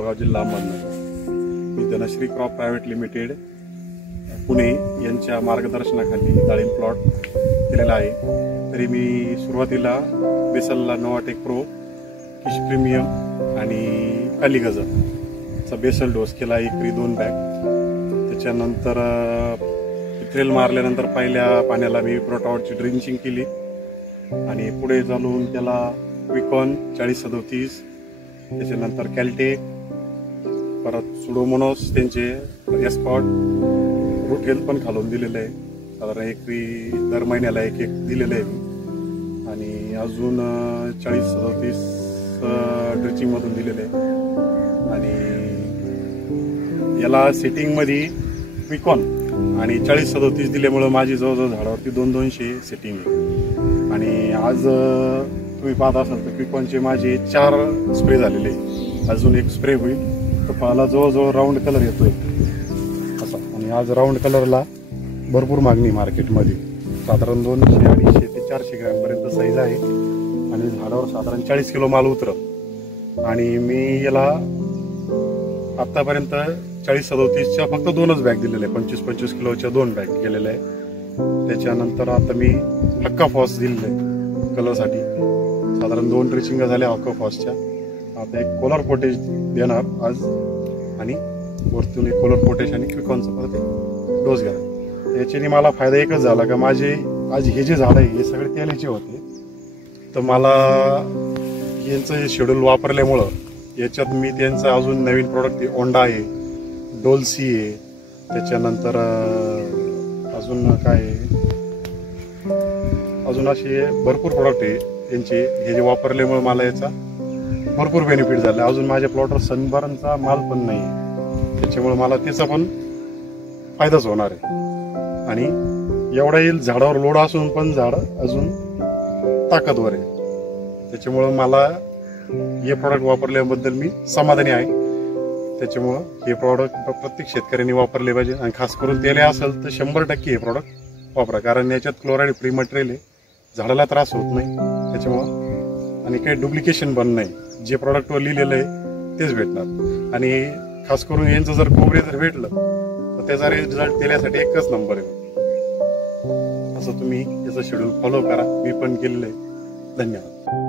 कोपरगाव, जिल्हा अहमदनगर. मी Dhanashree crop private limited Pune यांच्या मार्गदर्शनाखाली डाळिंब प्लॉट केलेला आहे. तरी मी सुरुवातीला बेसलला नोवाटेक प्रो, किश प्रीमियम आणि कालीगजरचा बेसल डोस केला, एकरी 2 बॅग. त्याच्यानंतर इथ्रेल मारल्यानंतर पहिल्या पाण्याला मी प्रोटॉटची ड्रिंचिंग केली आणि पुढे चालून त्याला विकॉन 4037, त्याच्यानंतर कॅल्टेक, परत सुडोमोनॉस त्यांचे एस्पॉट, रूट हेल्थ पण खालून दिलेलं आहे. साधारण एकरी दर महिन्याला एक दिलेलं आहे मी. आणि अजून 4037 ड्रिचिंगमधून दिलेलं आहे. आणि याला सेटिंगमध्ये विकॉन आणि 4037 दिल्यामुळं माझी जवळजवळ झाडावरती 200 सेटिंग आहे. आणि आज तुम्ही पाहत असाल तर विकॉनचे माझे 4 स्प्रे झालेले आहे. अजून एक स्प्रे होईल. तर पाहाला जवळजवळ राऊंड कलर येतोय असा. आणि आज राऊंड कलरला भरपूर मागणी मार्केटमध्ये. साधारण 200, 250 ते 400 ग्रॅमपर्यंत साईज आहे. आणि झाडावर साधारण 40 किलो माल उतरत. आणि मी याला आतापर्यंत 4037च्या फक्त 2च बॅग दिलेले आहे. 25-25 किलोच्या 2 बॅग केलेल्या आहे. त्याच्यानंतर आता मी हक्का फॉस दिलेलं आहे कलरसाठी. साधारण 2 ड्रिचिंग झाल्या हक्का फॉसच्या. आता एक कोलर पोटेश देणार आज आणि वरतून एक कोलर पोटेश आणि क्विकॉनचा परत एक डोस घ्या. याच्याने मला फायदा एकच झाला का माझे आज हे जे झाड आहे हे सगळे तेलाचे होते. तर मला यांचं हे शेड्यूल वापरल्यामुळं याच्यात मी त्यांचं अजून नवीन प्रोडक्ट ओंडा आहे, डोलसी आहे, त्याच्यानंतर अजून काय अजून असे भरपूर प्रोडक्ट आहे त्यांचे. हे जे वापरल्यामुळे मला याचा भरपूर बेनिफिट झाला. अजून माझ्या प्लॉटवर सनबर्नचा माल पण नाही आहे. त्याच्यामुळे मला त्याचा पण फायदाच होणार आहे. आणि एवढा येईल झाडावर लोड असून पण झाड अजून ताकदवर आहे. त्याच्यामुळं मला हे प्रॉडक्ट वापरल्याबद्दल मी समाधानी आहे. त्याच्यामुळं हे प्रॉडक्ट प्रत्येक शेतकऱ्यांनी वापरले पाहिजे. आणि खास करून तेले असेल तर 100% हे प्रॉडक्ट वापरा. कारण याच्यात क्लोराईड फ्री मटेरियल आहे, झाडाला त्रास होत नाही त्याच्यामुळं. आणि काही डुप्लिकेशन पण नाही. जे प्रॉडक्टवर लिहिलेलं आहे तेच भेटणार. आणि खास करून यांचं जर कोबरे जर भेटलं तर त्याचा रिझल्ट तेल्यासाठी एकच नंबर आहे. असं तुम्ही याचं शेड्यूल फॉलो करा. मी पण केलेलं आहे. धन्यवाद.